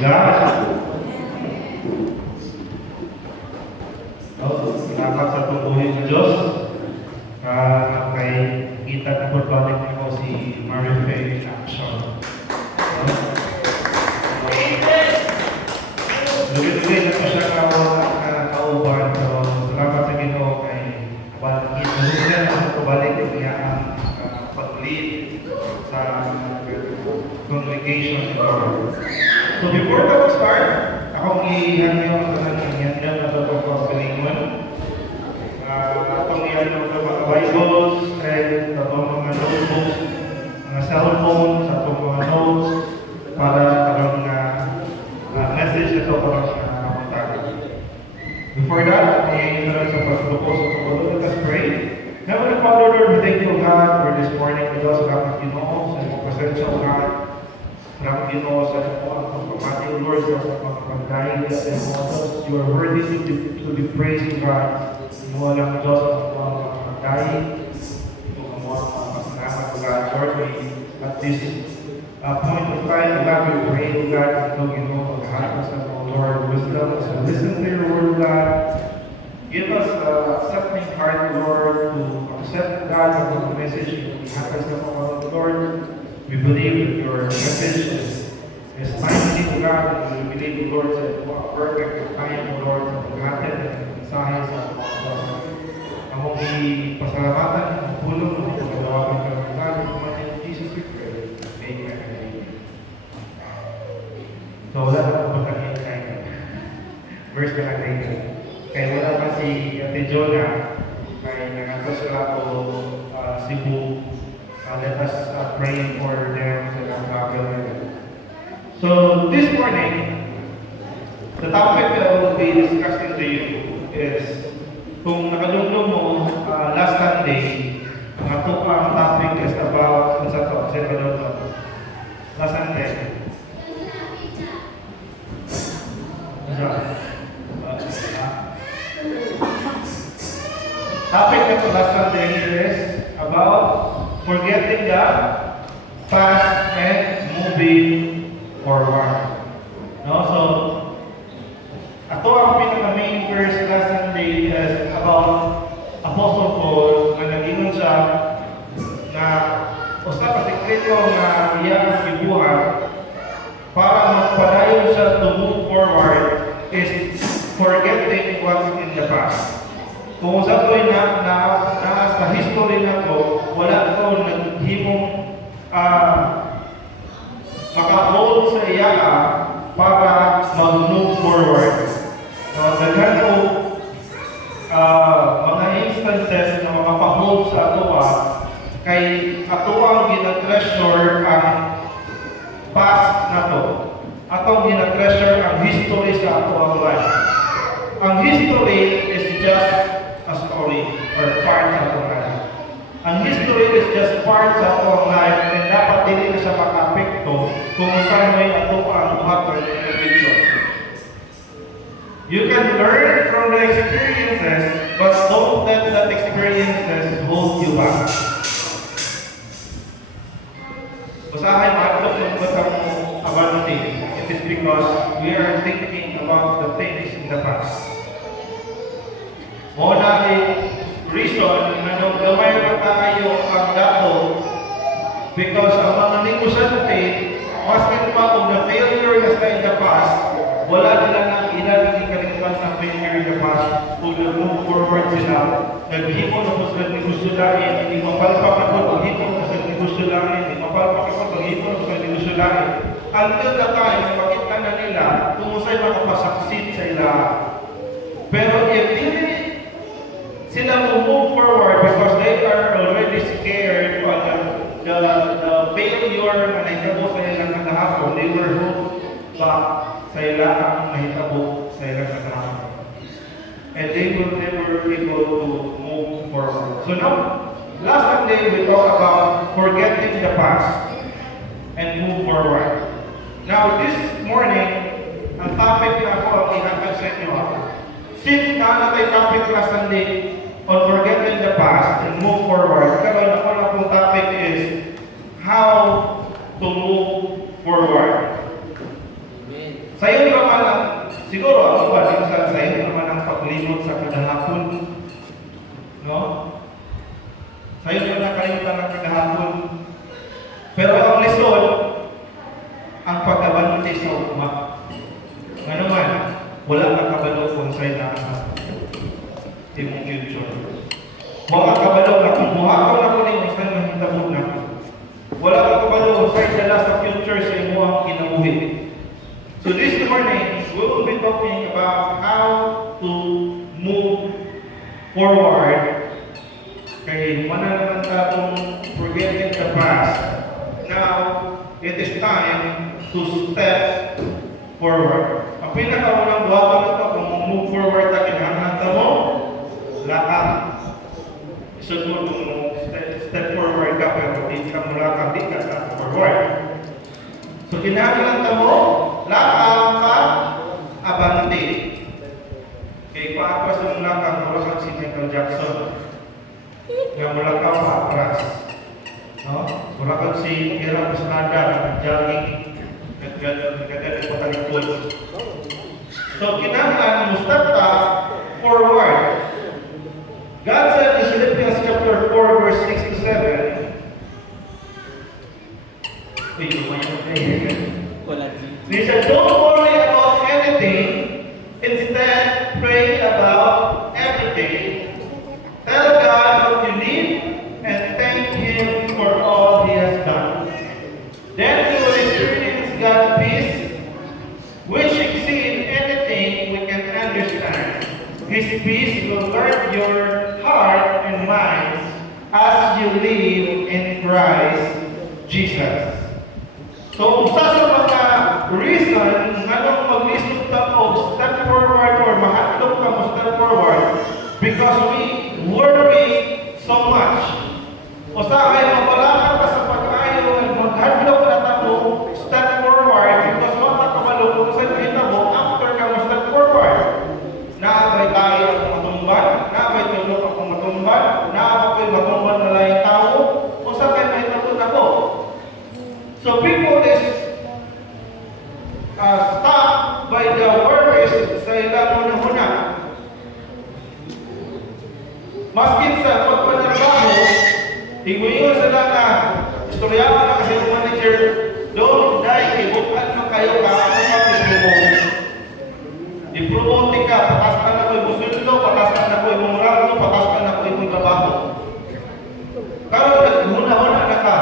God. Salamat sa tubuhin ng Diyos. Kay kita na pagbalik ako si Marife in action. Lugi-lugi na po siya kauban. So, salamat sa Ginoo kay balik. Lugi na ako balik ang pag-lead sa congregation ni Lord. So, before that start, akong i-hanyo na ito ko sa lingon. Itong iyan ng mga Bibles and itong mga notebooks, mga cellphones, itong mga notes para karoon na message ito para sa kamuntahan. Before that, ay na sa pagtuko sa pagtuko. Let us pray. Heavenly Father, Lord, we thank you, God, for this morning with us. Salamat Ginoo sa iyong presensya, God. Salamat Ginoo sa iyong pagpapati, Lord, sa mga pag-guide sa iyong motos. You are worthy to be praised, God. Mo lang Diyos ang mga pag-guide. Ito ang mga pasalamat, God. Lord, at this point of time, God, we pray, God, ito Ginoo, paghahapas sa mga Lord, wisdom. So listen to your word, God. Give us accepting heart, Lord, to accept, God, the message that happens to our Lord. We believe that your message is timely, God, and we believe, Lord, that you are perfect time, Lord, sa paghatid at mensahe sa mga among ipasalamatan, ang pulong, ang pagkagawapan ka ng God, in the name of Jesus we pray. Amen and amen. So, wala na po pagkakin kayo. Verse ka lang kayo. Kaya wala pa si Ate Jonah, kaya nangatos ka po Cebu. Let us pray for them sa mga. So, this morning, the topic that I will be discussing to you is, kung nakalulong mo last Sunday, ang ato ang topic is about, sa last Sunday. Topic na last Sunday is about forgetting the past and moving forward. No? So, ato ang pinaka-main verse last Sunday is about Apostle Paul na nag-ingon siya na usa ka sekreto na iyang gibuhat para magpadayon siya to move forward is forgetting what's in the past. Kung sa ko'y sa history na ko, wala ko naghimong maka-hold sa iya para mag-move forward. Daghan ko mga instances na makapahold sa atoa kay atoa gina-treasure ang past na to. Atong gina-treasure ang history sa atoang life. Ang history is just a story or part sa atoang life. Ang history is just part sa atoang life and dapat dili na siya maka-apekto kung saan may atoa ang buhat or future. You can learn from the experiences, but don't let that experiences hold you back. Usahay matlok ng batang abanti. It is because we are thinking about the things in the past. Muna ay reason na nung gamay na tayo ang dato because ang mga negosante, maskin pa kung na failure na sa in the past, wala nila nang ilalagay kalimutan ng failure in the past kung nag-move forward sila. Naghimo na po sila negosyo lain, hindi mapalpak ako paghimo na sa negosyo lain, hindi mapalpak ako paghimo na sa negosyo lain. Until the time, makita na nila kung sa'y makapasucceed sa ila. Pero if hindi sila move forward because they are already scared of the failure na nahitabo sa ilang nagahapon, they were hold back sa ilang nahitabo sa ilang nagahapon. And they will never be able to move forward. So now, last Sunday we talked about forgetting the past and move forward. Now this morning, ang topic na ako ang ihatag sa inyo. Since may topic last Sunday on forgetting the past and move forward, karon ako na pong topic is how to move forward. Amen. Sayo naman ang, siguro ako ba, minsan sayo naman ang paglimot sa kadahapon. No? Sayo naman nakalimutan ng kadahapon. Pero ang lesson, ang pagkabante sa ugma. Ano man, wala kang kabalo kung sa'yo na imong future. Wala kang kabalo na kung buhakaw na ko na yung sa'yo na hitabog na. Wala kang kabalo kung sa'yo dala sa future sa imo ang kinabuhi. So this morning, we will be talking about how to move forward. Kaya wala naman tatong forgetting the past. Now, it is time to step forward. Ang pinakaunang buhaton ito, kung move forward na kinahanganta mo, lakad. Sunod kung step forward ka, pero di ka mo lakad, di ka step forward. So kinahanganta mo, lakad ka, abante. Kaya paakwas ng lakad, mula si Michael Jackson. Nga mula ka paakwas. No? Mula ka si Kira Pasnada, nag-jogging, nagkagad po talikod. So, kinahanglan mo step ka forward. God said in Philippians chapter 4, verse 6 to 7, He said, don't worry about anything, instead pray about everything. Tell God what you need and thank Him for all He has done. Then you will experience God's peace, which exceeds anything we can understand. His peace will guard your heart and minds as you live in Christ Jesus. So, usa sa mga reason anong mag-lisod ka o step forward or mahatlog ka mo step forward because we worry so much. Usa kay mabalakan ka sa pag-ayo maghadlok na tamo step forward because wala ka malungkot sa hitabo after ka mo step forward. Naabay tayo ang matumban, naabay tulog ako matumban, naabay matumban na laing tao, usa kay may takot ako. So people is stopped by the worries sa ilang una-una. Maskin sa pagpatrabaho, iguyon sila na istoryahan na kasi yung manager, don't die, ibukan mo kayo ka, ano ka i-promote. I-promote ka, pataskan na ko yung musuldo, pataskan na ko yung murado, pataskan na ko yung trabaho. Karon naghuna-huna na ka.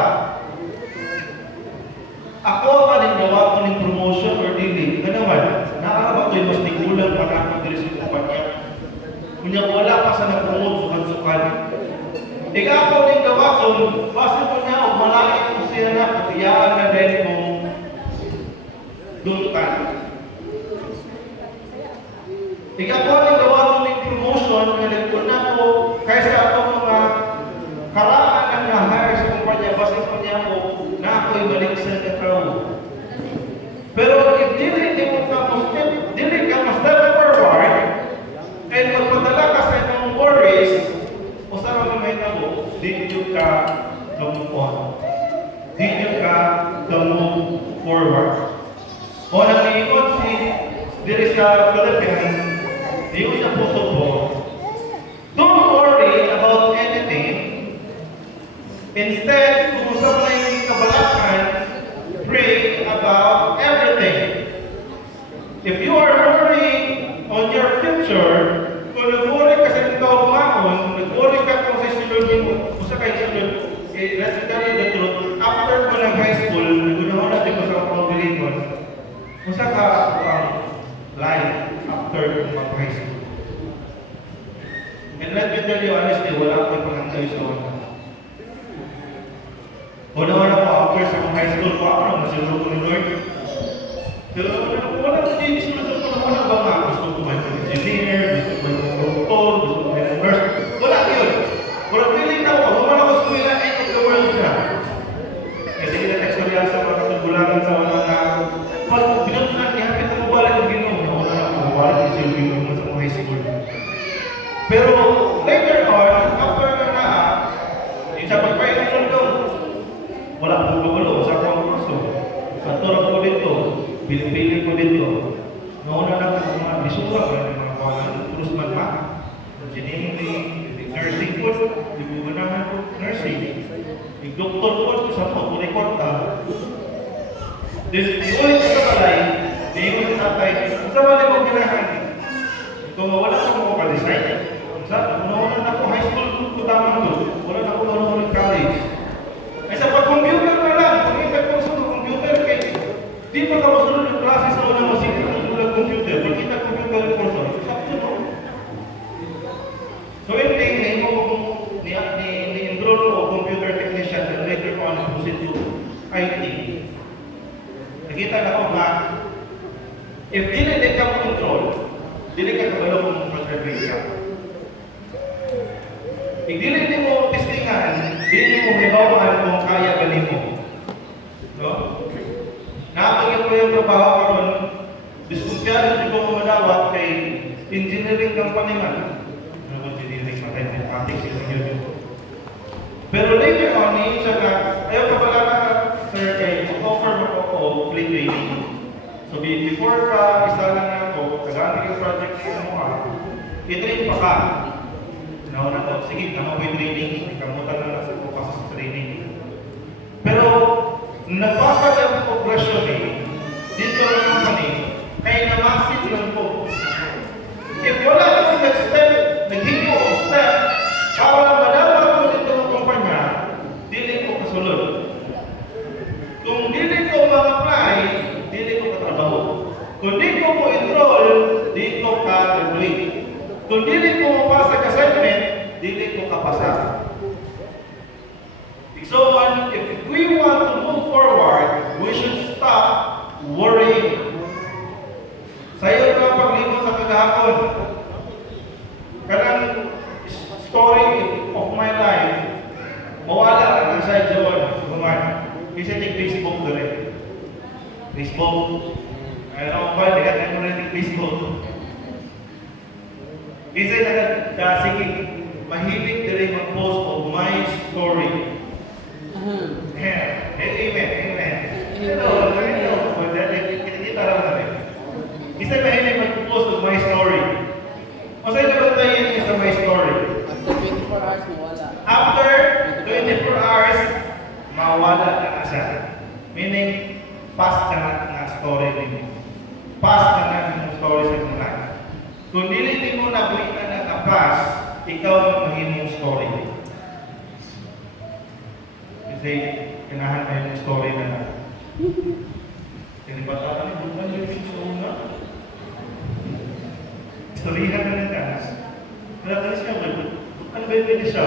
Ako ka rin gawa ko ng promotion or dili. Ganawan, nakakaba ko yung mas tigulang para ako diri sa kumpanya. Kunya wala pa sa nag-promote sukan-sukan. Ika ako rin gawa ko, basta ko niya, malaki ko siya na, patiyaan na din kung duntan. Ika ko rin gawa ko ng promotion, na nagpuna ko, kaysa ako mga karaan na na-hire sa kumpanya, basta ko niya ko, na ako'y balik sa trabaho. Pero if dili ka step forward and magpadala ka sa itong worries o sa mga may tabo, dito ka move on. Dito ka move forward. O nang-iikot diri sa Philippines, diyo sa puso ko, don't worry about anything. Instead, kung sa mga kabalakan, pray about everything. If you are worrying on your future, kung nag-worry ka sa ikaw maon, nag-worry ka kung sa sunod mo, kung sa kayo sunod, let's tell you the truth, after ko ng high school, nag-unahon natin ko sa pagbilingon, kung sa ka ang life after mag-high school. And let me tell you honestly, wala akong pangantay sa wala. Una-una po after sa high school po ako, nasunod ko ni Lord. Pero wala ko din, sunod ko na wala ba nga. Gusto ko mag-engineer, gusto ko mag-doctor, gusto ko mag-nurse. Wala yun. Wala feeling na ako, wala ko sa kuya, end of the world na. Kasi kita-tekstorya sa mga katugulagan sa mga na, pag binutunan, ihapit na mabala yung ginong. Wala na ako, wala ko siya ginong sa high school. Pero later on, after na yung sa pagpain ng mundo, wala akong gugulo sa akong kurso. At tulad ko din Pili-pili ko dito. Nauna na ko mga bisura ko ng mga kawalan. Terus magma. Engineering, nursing ko. Ibubanahan ko nursing. Doktor ko sa po, rekorta. Ulit ko sa balay, hindi ko sa tatay, sa balay mo ginahan. Kung wala ko mo ka-design. Kung nawalan ako high school, kutaman ko. Wala na ako nawalan college. Ay sa pag-computer na lang, kung hindi ko sa computer, kay di pa ka masunod yung klase sa unang musika ng tulang computer. Pag kita computer course, sakto no? So anything, ni-enroll ko computer technician and later on proceed to IT. Nakita na ko na if dili ka mo control, dili ka kabalo kung mag-graduate ka. If dili mo testingan, dili mo hibawan kung kaya ganin mo. No? Nakapagin ko yung trabaho karon, diskumpiyado ko madawat kay engineering company man. Engineering mathematics yun. Pero later on, siya na, ayaw ka pala na, sir, offer mo ko play training. So before ka isa lang nga ako, kagami yung project mo ka, i-train pa ka. Nauna ko, sige, tama po yung training, ikamutan na lang sa bukas sa training. Pero, nabasa lang po progression dito lang kami, kaya namasid lang po. If wala akong nag-step, naghingo ako step, para madala ko dito ng kumpanya, dili ko kasulod. Kung dili ko mag-apply, dili ko katrabaho. Kung dili ko mo enroll, dili ko ka-graduate. Kung dili ko mapasa ka assignment, dili ko kapasa. So, if we want to move forward, we should stop worrying. Sayo ka paglingon sa kagahapon. Kanang story of my life, mawala ka na sa John. Kasi take Facebook doon eh. Facebook. Ano ba? Hindi ka mo rin Facebook. Kasi sige, mahilig din rin mag-post of my story. Amen. Amen. Kita lang natin. Isa mahilig mag-post of my story. O sa'yo naman tayo yun sa my story. After 24 hours, mawala. After 24 hours, mawala na siya. Meaning, pass na nga story ninyo. Pass na nga yung story sa inyo na. Kung niliti mo na buhay na nakapass, ikaw ang mahimong story. Kasi, kinahan na yung story na na. Kinibatan ni bukan yung story na. Istoryahan na ng kanas. Kaya siya, bukan ba yun siya?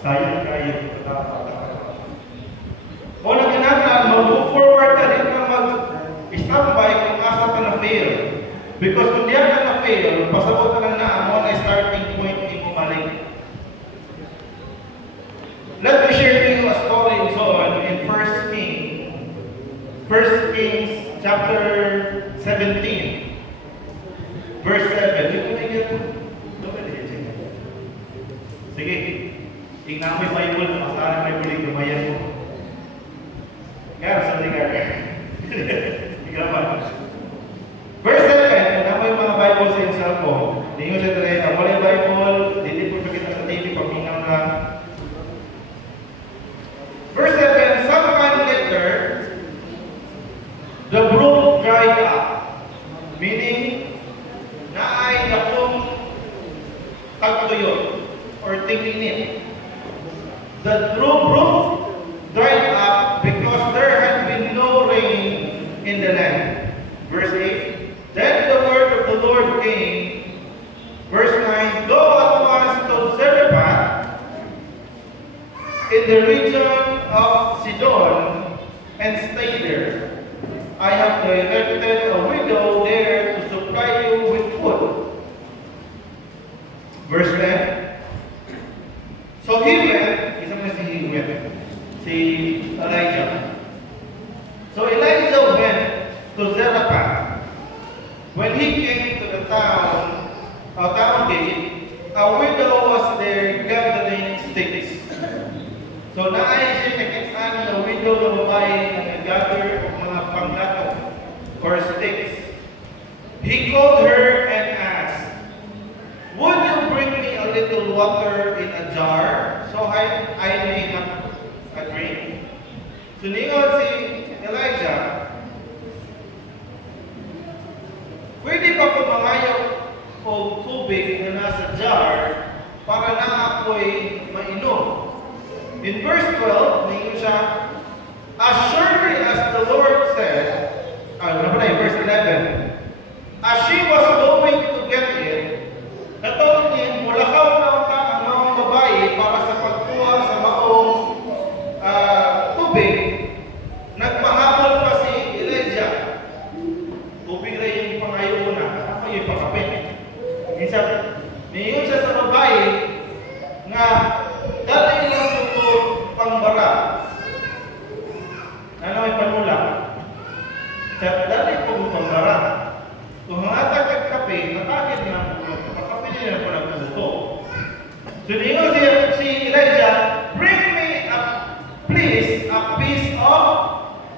Sayang kayo. O na kinahanglan, mag-move forward ka, di ka mag-standby kung asa ka na-fail. Because kung diyan ka na-fail, pasabot ka lang na mo na starting point ni mo balik. Let me share to you a story in First Kings chapter 17, verse 7. Dito na yun. Sige, tingnan mo yung Bible na masalang may bulig lumayan mo. Kaya, sabi ka. Ikaw ba? Verse 7, tingnan mo yung mga Bible sa iyong cellphone. Hindi mo siya talaga, ang wala yung Bible, hindi po siya kita sa TV, pagmingang na. Verse 7, sometime later, the brook dried up. Meaning, naay akong tagtuyot or tinglinit. The brook dried up because there had been no rain in the land. Verse 8, then the word of the Lord came. Verse 9, go at once to Zarephath in the region of Sidon and stay there. I have directed a widow there to supply you with food. Verse 10, so he went, si Elijah. So Elijah went to Zarephath. When he came to the town gate, a widow was there gathering sticks. So naay siya nakitaan na widow na babae na nag-gather o mga panglato o verse 6. He called her and asked, "Would you bring me a little water in a jar so I may have a drink?" Suningon si Elijah, "Pwede ba ko mangayaw o tubig na nasa jar para na ako'y mainom?" In verse 12, ningon siya, "As surely as the Lord said," verse 11, as she was going to get it, katulad niya, mulakaw na ang mga babae para sa pagkuha sa maong tubig. Nagpahabol pa si Elijah. Tubig na yung ipangayo na, ako yung ipakapit. Minsan, niyon siya sa babae nga dati ilang tuto pangbara. Ano may panula? Sa dati po pangbara. Kung mga tagad-kape, nakagid na po nagpapakape niya na po nagtuto. So, niyon si Elijah, "Bring me please, a piece of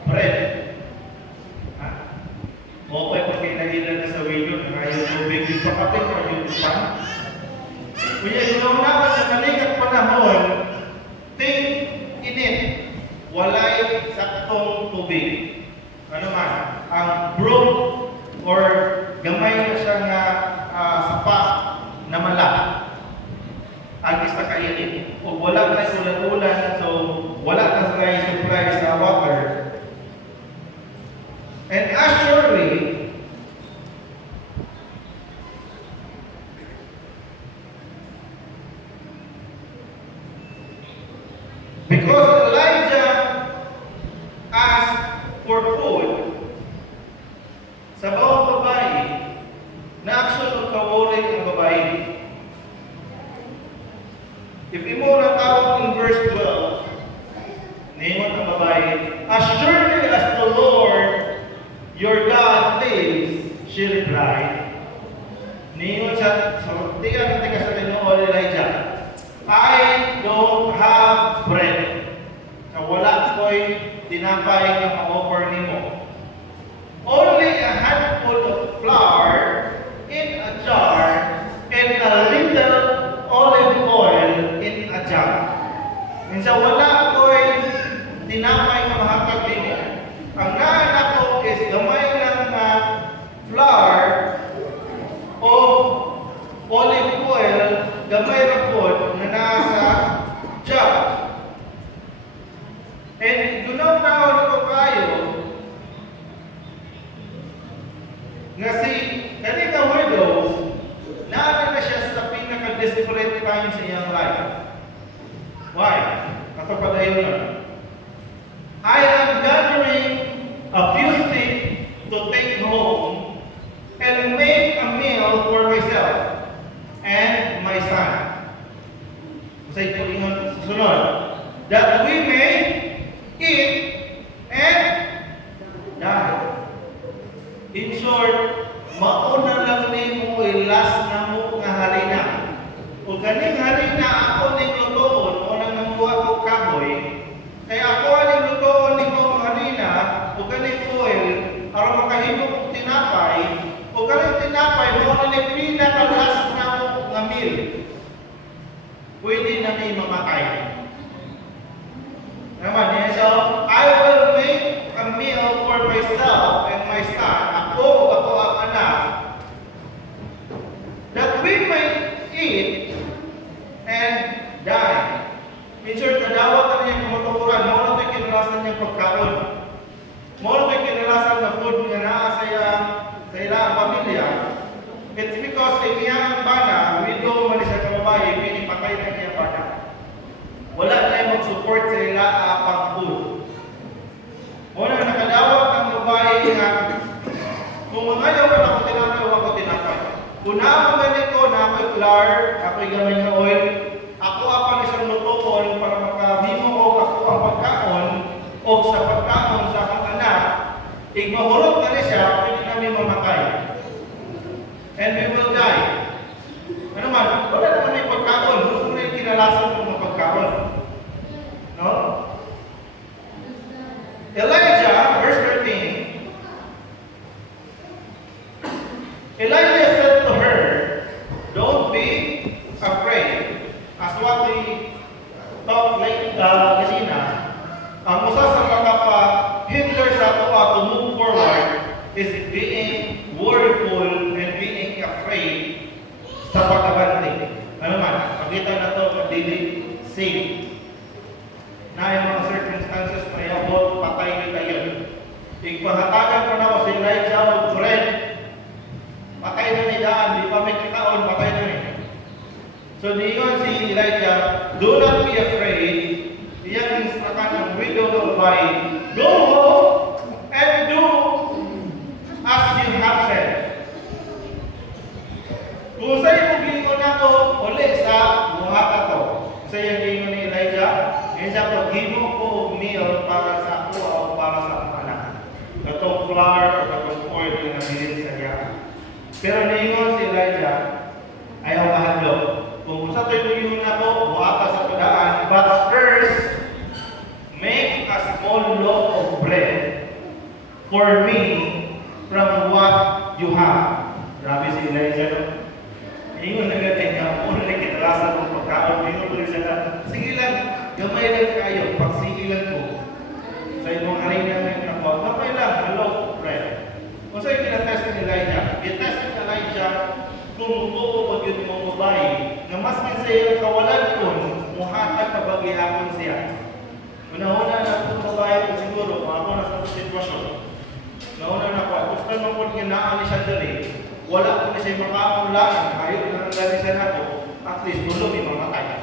bread." Okay, pag kailangan na sa window, ngayon tubig yung pakape o yung pan. Kaya yung naman sa kaligat panahon, ting init, walay saktong tubig. Ano man, ang brook or gamay na siya nga sapa na mala. Ang isa kainit. O wala na ulan-ulan, so wala na sa supply sa water. And actually, because Elijah asked for food sa bawang babae, na-action ng kawoling ang babae. If imo na tawag in verse 12, ningon ang babae, "As surely as the Lord your God lives," she replied. Ningon siya, so tiyan natin sa Panginoon Elijah, "I don't have bread." Wala ko'y tinapay na ma-offer nimo. Only a handful of flour in a jar and a little olive oil in a jar. Minsan wala ko'y tinapay na mahatag nimo. Ang naanak ko is gamay lang na flour o olive oil, gamay ra po na nasa jar. And gunaw na ko kayo nga si kanina widows, naara na siya sa pinaka-desperate time sa iyang life. Why? Ato padayon na. "I am gathering a few sticks to take home and make a meal for myself and my son." Say po ingon susunod, "that we may eat and die." In short, mauna lang ni mo ilas na mo nga harina. Kung ganing harina ako ning lutoon, o nang namuha ko kahoy, kaya ako aning lutoon ni mo harina, o ganing oil, aron makahimo kong tinapay, o ganing tinapay, mo na ni pinakalas na mo nga meal. Pwede na ni mamatay. Naman, so I will make a meal for myself and my son, ako ang anak, that we may eat and die. Minsan, kadawat na niyang kamatukuran, mo na ito'y kinalasan niyang pagkaon. Mo na ito'y kinalasan na food nga naa sa ilang pamilya. It's because kay iyang bana, widow man siya kababae, pinipatay na iyang bana. Wala na mag-support sa ila pag-food. Una, nakadawat ng babae nga, kung mangayaw ka na ko tinapay, huwag ko tinapay. Kung nakaganit ko, na ako'y flour, ako'y gamay na oil, ako ang isang lutoon para makahimo ko ako ang pagkaon o sa pagkaon sa akong anak, igmahurot na siya, pwede namin mamatay. And we will die. Ano man, wala naman may pagkaon, gusto mo yung kinalasan ng mga pagkaon. No? Elijah, verse 13, Elijah said to her, "Don't be afraid." As what we talked kanina, ang usa sa makapa-hinder sa ato to move forward is being worryful and being afraid sa pagkabante. Ano man, pagkita na to pag dili safe. Na yung mga circumstances na yabot, patay ni kayo. Igpahatagan ko na ako si Elijah o friend. Patay na ni daan, di pa may kitaon, patay na ni. So niyon si Elijah, do not be afraid. Iyan instrukan ng widow of Ai, go home and do as you have said. Kung sa'yo mo gingon na to, uli sa buhata to. Sa'yo gingon ni Elijah, sa paghimo ko og meal para sa ako o para sa akong anak. Katong flour o katong oil na nabilin sa iya. Pero niingon si Elijah, ayaw mahadlok. Kung sa tuloy na ko, buhata sa tudaan, but first, make a small loaf of bread for me from what you have. Grabe si Elijah. Ingon na ganyan niya, una na kitrasan ng pagkaon, ingon ko rin siya, sige lang, gamay lang kayo, pagsigilan ko. Sa ibang arena ng ako, gamay lang, hello, bread. Kung sa'yo kinatest ni Elijah, itest ni Elijah kung buo pag yun mo mabay, na mas kasi kawalan ko, muhatag kabaghihapon siya. Una-una na kung babae ko siguro, kung ako nasa sitwasyon, nauna na ko, gusto naman kung ginaan ni siya dali, wala ko na siya makaulaan, ayaw na nang gani siya na ko, at least tulog yung mamatay.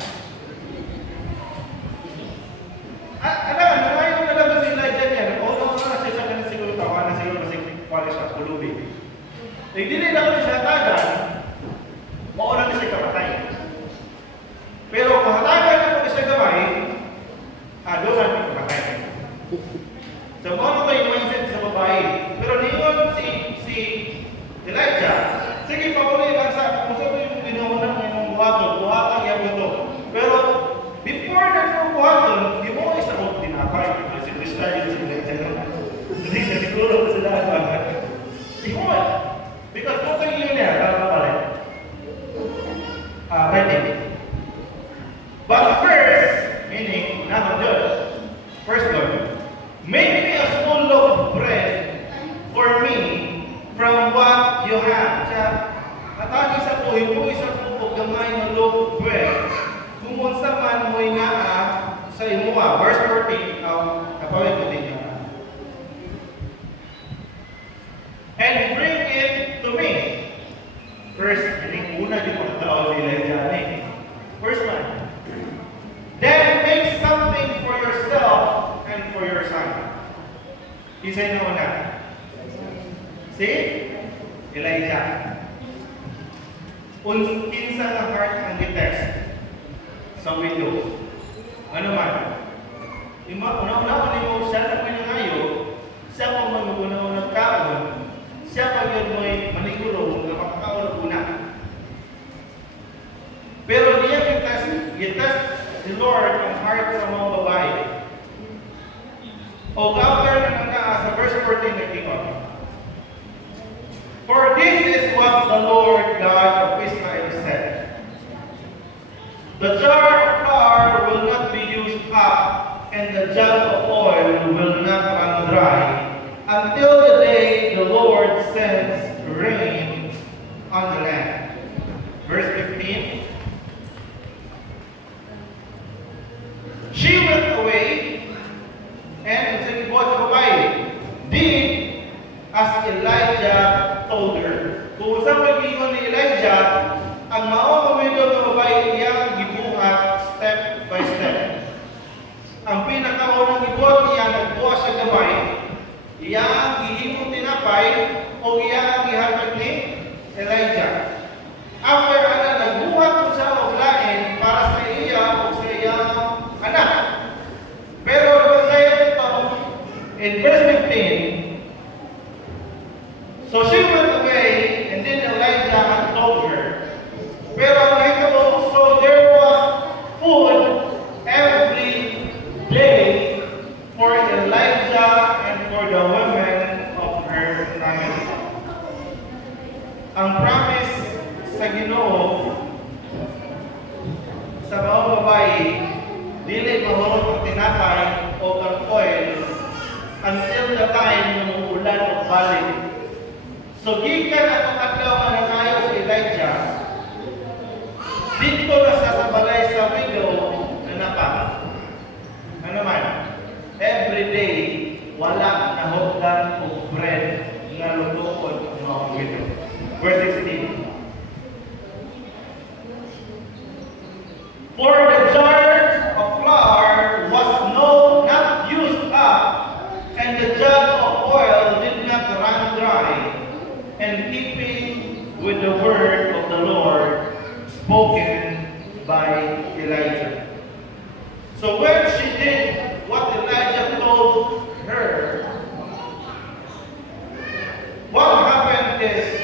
Ayaw na lang si Elijah niya, na siya siya na siguro tawa na siguro kasi pala siya, tulubig. Hindi na ako siya tagan, mauna na siya kamatay. Pero kung hatagan na ko siya gamay, doon na siya kamatay. So, ano kayo mindset sa babae? Pero niyon si Elijah, sige, pauli lang sa, kung saan yung ginawa ng buhaton yan ito. Pero, before na buhaton, di mo isa ko tinapay. Kasi Krista yun si Elijah. Hindi na siguro ko sila ang di mo. Because kung kayo yun yan, tama pala. Ready. But first, meaning, not Diyos. First God, make me a small loaf of bread for me from what you have. Siya, atagi sa po, hindi isa po gamay ng loaf of bread. Kung unsa man mo'y nga sa imuha. Verse 14, kapawin ko din niya. And bring it to me. First, hindi una yung pagkatao si Elijah. First one. Then make something for yourself and for your son. Isa na una. See? Elijah. Kinsa ng heart ang gitext sa widow. Ano man? Una-una mo siya na pinangayo, siya pang mag-una-unang kaon, siya pag yun mo'y maniguro na makakaon una. Pero niya gitest the Lord ang heart sa mga babae. O after na sa verse 14 na tingon, for this is what the Lord God of Israel said. The jar of flour will not be used up, and the jug of oil will not run dry, until the day the Lord sends rain on the land. Verse 15. She went away, and did as Elijah told her. Kung sa pag-ingon ni Elijah, ang maong widow ng babae iyang gibuhat step by step. Ang pinakaunang gibuhat niya, nagbuhat siya gamay, iyang gihimong tinapay, o iyang gihatag ni Elijah. After nagbuhat ko siya og lain para sa iya o sa iyang anak. Pero in verse 15, so she went away, and then Elijah had told her. Pero so there was food every day for Elijah and for the women of her family. Ang promise sa Ginoo sa mga babae, dili mahurot ang tinapay o ang oil until the time ng ulan o balik. So, gikan atong adlaw nga nangayo si Elijah, dito na sa balay sa widow na napa. Ano man? Every day, wala na hotdan o bread nga lutuon ang mga widow. Verse 16. For the jars of flour was not used up, and the jug of oil did not run dry, and keeping with the word of the Lord spoken by Elijah. So when she did what Elijah told her, what happened is,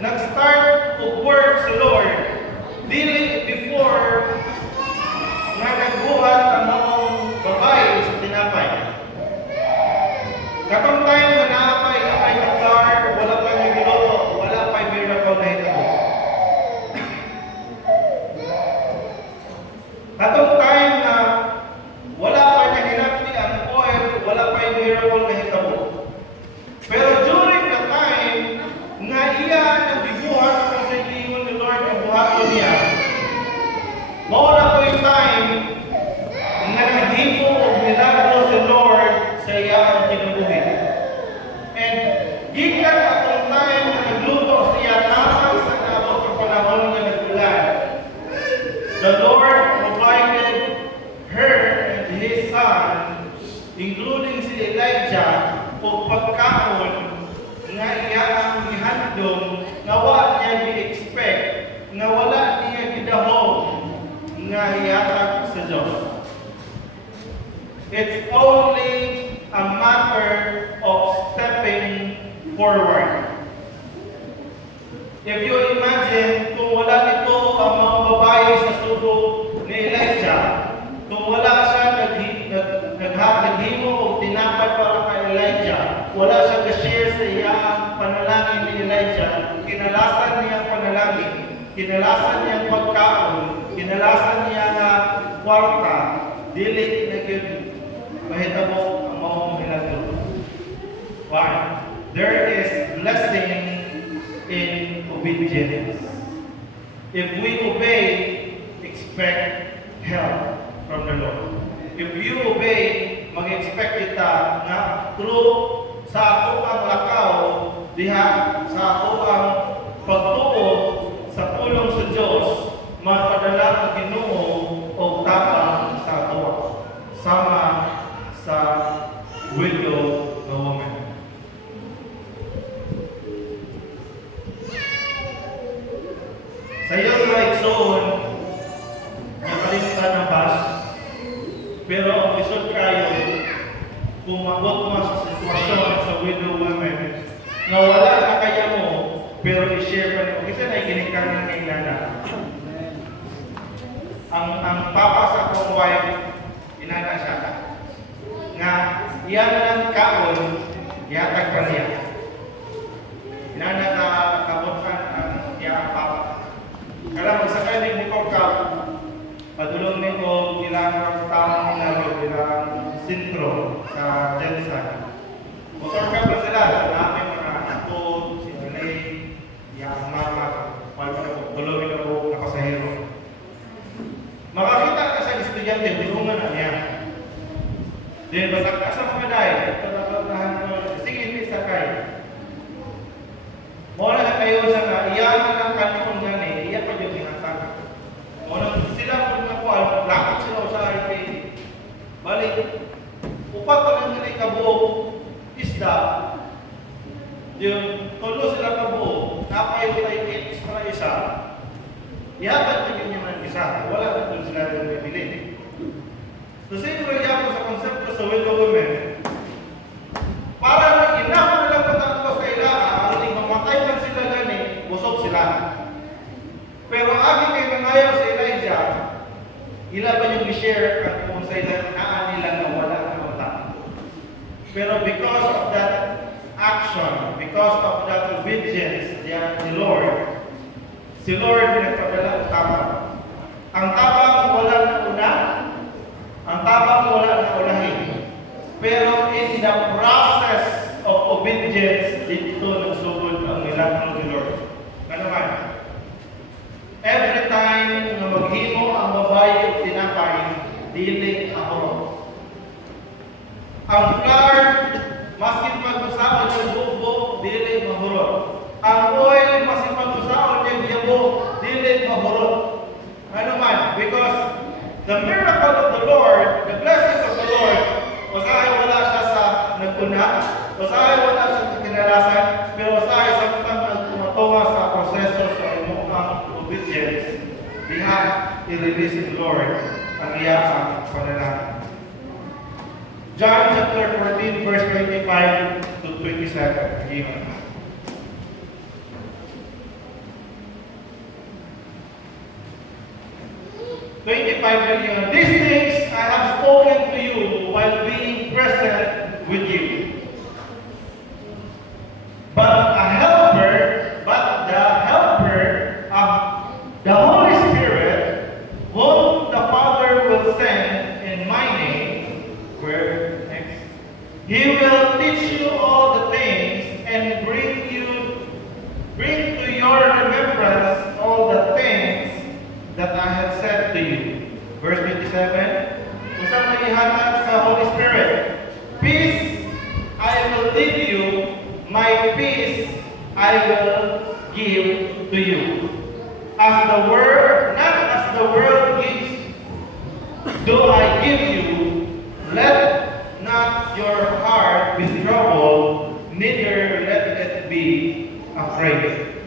nag-start to work si Lord. Dili before nga nagbuhat ang mga babae sa tinapay. Katong time na naapay na kay Qatar, wala pa may giloto, wala pa may miracle na hitabo. Katong time na wala pa niya hinapti ang oil, wala pa yung miracle na hitabo. Pero during the time nga iya ang bibuhat kung sa ilingon ni Lord ang buhaton niya, mawala po yung time nga naghimo o milagro si Lord sa iya ang kinabuhi. And gikan atong time na nagluto siya tapos sa naabot ang panahon nga nagbulan, the Lord provided her and his son, including si Elijah, o pagkaon nga iya ang gihandom nga wala niya gi-expect, nga wala niya gidahom nga ihatag sa Diyos. It's only a matter of stepping forward. If you imagine, kung wala nito ang mga babae sa sugo ni Elijah, kung wala siya naghimo o tinapay para kay Elijah, wala siya ka-share sa iyang panalangin ni Elijah, kinalasan niya ang panalangin, kinalasan niya ang pagkaon, kinalasan niya nga kwarta, dili na yun mahitabo ang mga milagro. Why? There is blessing in obedience. If we obey, expect help from the Lord. If you obey, mag-expect kita na through sa ato ang lakaw, diha sa ato ang pagtuo sa pulong sa Diyos, mapadala ang Ginoo o tapang sa ato sama sa widow na woman. Sa iyong maigsoon, nakalimutan ng bus, pero ang isod kayo, pumagot mo sa sitwasyon sa widow woman, na wala na kaya mo, pero i-share pa niyo. Kasi naiginig kang kay Nana. Ang papa sa akong wife, inana siya. Nga, iyan na lang kaon, iatag pa niya. Inana ka kabutan ang iyang papa. Kaya magsakay ni Bukor ka, padulong ni ko ilang taong nalo, ilang sintro sa Jensen. Bukor ka ba sila sa namin mga ako, si Malay, yung mama, tulungin ako na pasahero. Makakita ka sa estudyante, tulungan na niya. Then basag ka sa mga dahil, ito na sige, sakay. Muna na kayo sa nga, iyan na kanon gani, iyan pa yung sinasaka. Muna sila kung nakuha, lakot sila sa IP. Balik, upat pa lang nila ikabuo, isda. Yung tulo sila kabuo, napay tayo extra isa. Ihatag na yun yung isa, wala na kung sila yung bibili. So siguro yan sa konsepto sa widow women, para may enough na lang patatlo sa ilaha, ang mamatay man sila gani, busog sila. Pero agi kayo nangayaw sa Elijah, ila ba yung i-share at kung sa ilaha nila na wala na mata. Pero because of that action, because of that obedience niya ni Lord, si Lord nagpadala ng tabang. Ang tabang walang nauna, ang tabang wala naunahin. Pero in the process of obedience, dito nagsugod ang milagro ni Lord. Ano naman? Every time na maghimo ang babae o tinapay, dili ako. Ang flour, maskin pag-usaon ng bukbo, dili mahurot. Ang oil, maskin pag-usaon ng yabo, dili mahurot. Ano man? Because the miracle of the Lord, the blessing of the Lord, usahay wala siya sa naguna, usahay wala siya sa kinalasan, pero usahay sa kutang tumatawa sa proseso sa imong obedience, diha i-release ni Lord ang iyang panalangin. John chapter 14, verse 25 to 27. Amen. 25 million. These things I have spoken to you while being present with you. But the helper, the Holy Spirit, whom the Father will send in my name, where next? He will teach you all the things and bring to your remembrance all the things that I have said to you. Verse 27, usang nagihatag sa Holy Spirit, peace I will leave you, my peace I will give to you. Not as the world gives, do I give you. Let not your heart be troubled, neither let it be afraid.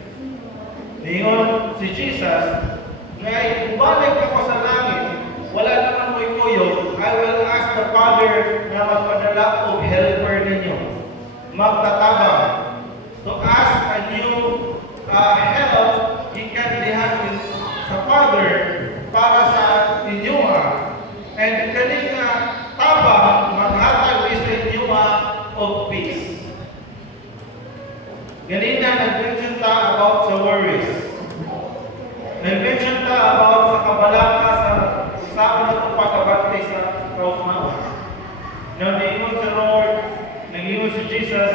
Ngayon, si Jesus, ngayon, balik ako sa langit, wala naman mo'y kuyo, I will ask the Father na magpadala o helper ninyo, magtatabang, to ask a new help, ikan dihan sa Father para sa inyo. And kanina tabang, maghatag sa inyo of peace. Ganina, nag-mention ta about sa worries. Nag-mention ta about sa kabalaka sa itong pagkabati sa kausmaon. Nang niingon sa Lord, nag-ingon si Jesus,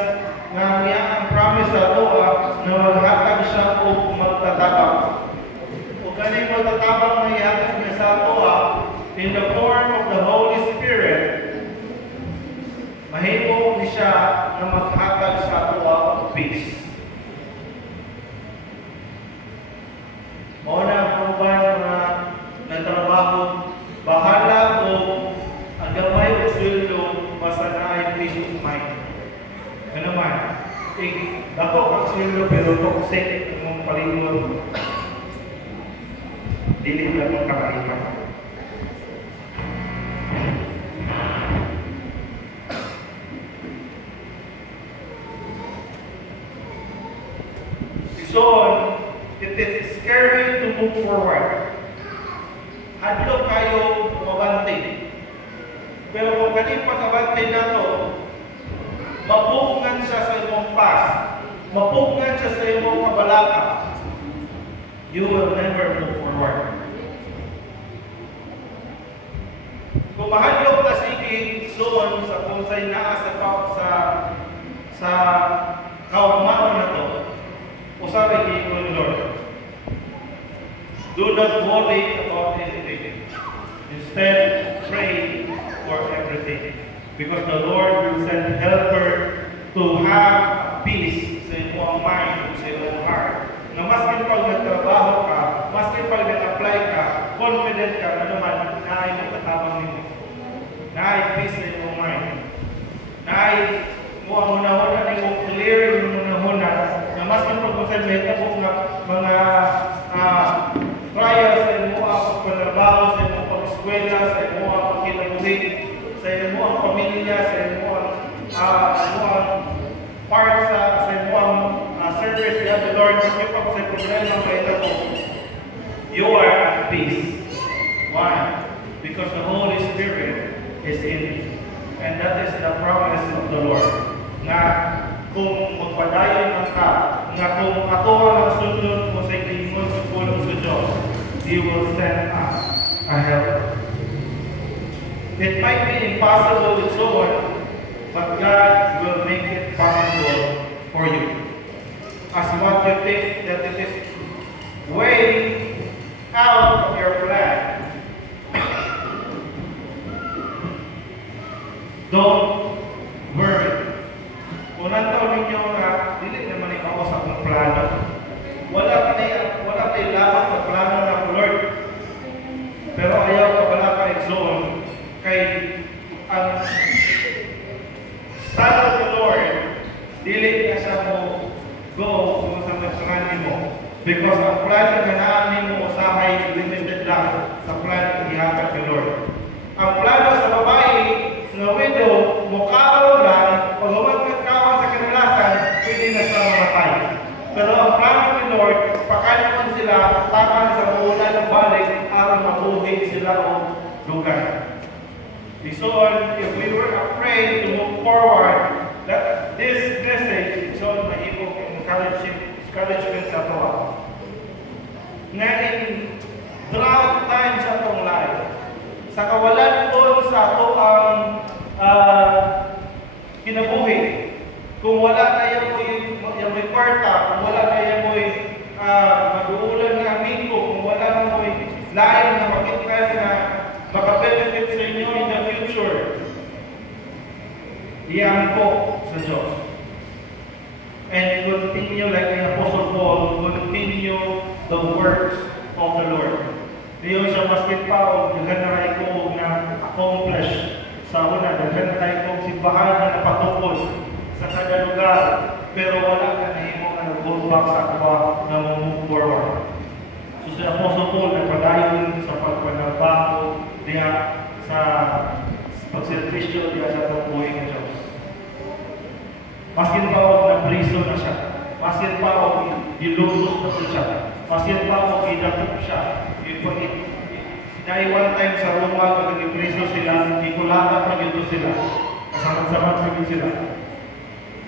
nga niya ang promise sa Toa na maghatag siya o magtatabang. O kaning magtatabang na ihatag niya sa Toa in the form of the Holy Spirit, mahimo ni siya na maghatag sa Toa of peace. Mauna ang pangban na nagtrabaho, bahala o ang gamay o sweldo basta na ay peace of mind. Ano man, dako ang sweldo pero toxic ang mong palingon. Dili lang ang kakaipan. So, it is scary to move forward. Hadlo kayo mabante. Pero kung kalipat abante na to, mapupungan siya sa imong past, mapupungan siya sa imong kabalaka, you will never move forward. Kung mahadlok na sige, soon sa kung sa'y naa sa kaugmano na to, usabi kay Lord, do not worry about anything. Instead, pray for everything. Because the Lord will send helper to have peace sa iyong mind, sa iyong heart. Na maskin pag nagtrabaho ka, maskin pag nag-apply ka, confident ka na naman na ay matatabang nimo. Na ay peace sa iyong mind. Na ay mo ang una-una na yung clear yung una-una na maskin pag kung sa mga trials sa iyong pagtrabaho, sa iyong pag-eskwela, sa iyong pagkinabuhi, sa iyong ang pamilya, sa iyong part sa iyong service ya the Lord, kasi pag sa problema kayo po, you are at peace. Why? Because the Holy Spirit is in you. And that is the promise of the Lord. Na kung padayon ang ka, nga kung ato ang sunod mo sa ikingon sa pulong sa Diyos, He will send us a helper. It might be impossible with someone, but God will make it possible for you. As what you think that it is way out of your plan, don't worry. Kung nantaw ninyo na, dili naman ikaw sa akong plano. Wala tayo laban sa plano ng Lord. Pero ayaw ka wala ka exone kay ang style of the Lord, dili na siya mo go kung sa nagsanganin mo. Because ang plan na ganaan mo usahay limited lang sa plan na ihatag ni Lord. Ang plano sa babae na widow, mukhaon lang, pag huwag sa kanalasan, pwede na siya mamatay. Pero ang plano ni Lord, pakalimon sila, takan sa muna ng balik, araw mabuhay sila o lugar. So if we were afraid to move forward, that this message is all mahibong encouragement sa tuwa. Nga in drought times sa itong life, sa kawalan po sa ito ang kinabuhi. Kung wala tayo may kwarta, kung wala tayo may mag-uulan na amigo, kung wala na may lain na makita na makabenefit sa inyo in the future, iyan po sa Diyos. And continue like the Apostle Paul, continue the works of the Lord. Diyon siya maskin pa o daghan na kayo ko na accomplish sa una, daghan na kayo kong simbahan na napatukod sa kada lugar, pero wala ka na himo na nag-hold back sa akwa na move forward. So si Apostle Paul nagpadayon sa pagpanagbago diya sa pagservisyo diya sa itong buhay ng Diyos. Maskin pa o na-prison na siya, maskin pa o dilutos na siya, maskin pa o idakip siya. Dahil one time sa Roma, pag nag-preso sila, ikulata pa yun sila. Kasamat-samat pa yun sila.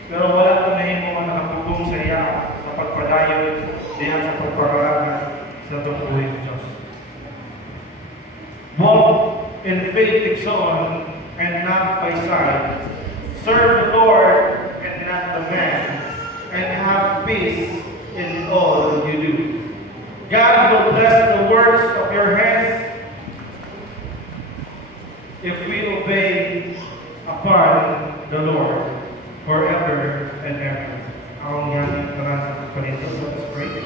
Pero wala ko na yung mga nakapugong sa iya sa pagpadayon diyan sa pagpararangan sa itong buhay ng Diyos. Walk in faith and so on, and not by sight. Serve the Lord and not the man, and have peace in all you do. God will bless the works of your hands if we obey upon the Lord forever and ever. Ang yan ang sa panito. Let's pray.